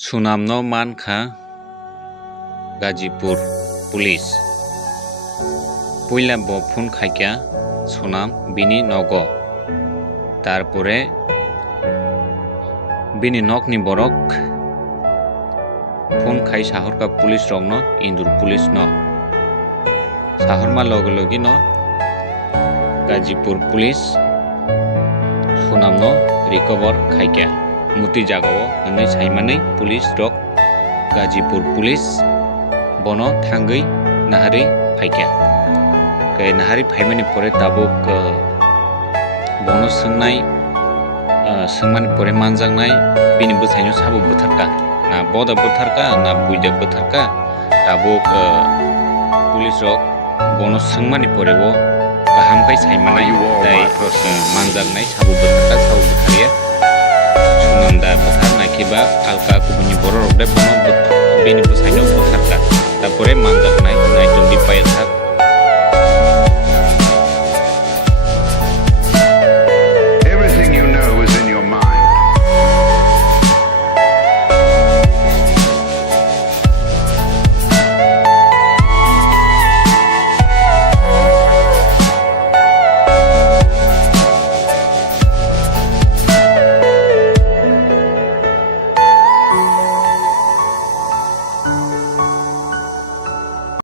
Sunamno mankha Gazipur Police Puila bo phone khaikya Sunam bini nogo tarpore bini nokni borok phone khai sahorka police rokno indur police no sahorma logi logi no Gazipur Police Sunamno recover khaikya muti jagao hwnwi saimani police rok Gazipur Police bono thangui nahari phaikya kai nahari phaimani pore tabuk bono sungmani pore manjaknai bini bwsaino sabuk bwtharka na boda bwtharka na buida bwtharka tabuk police rok bono sungmani pore bo kaham kai saimanai dai manjaknai sabuk bwtharka sabuk bwthariya Sunamda bwthar nakiba alka kubuni borok rok bono bini bwsaino bwtharka tapore manjak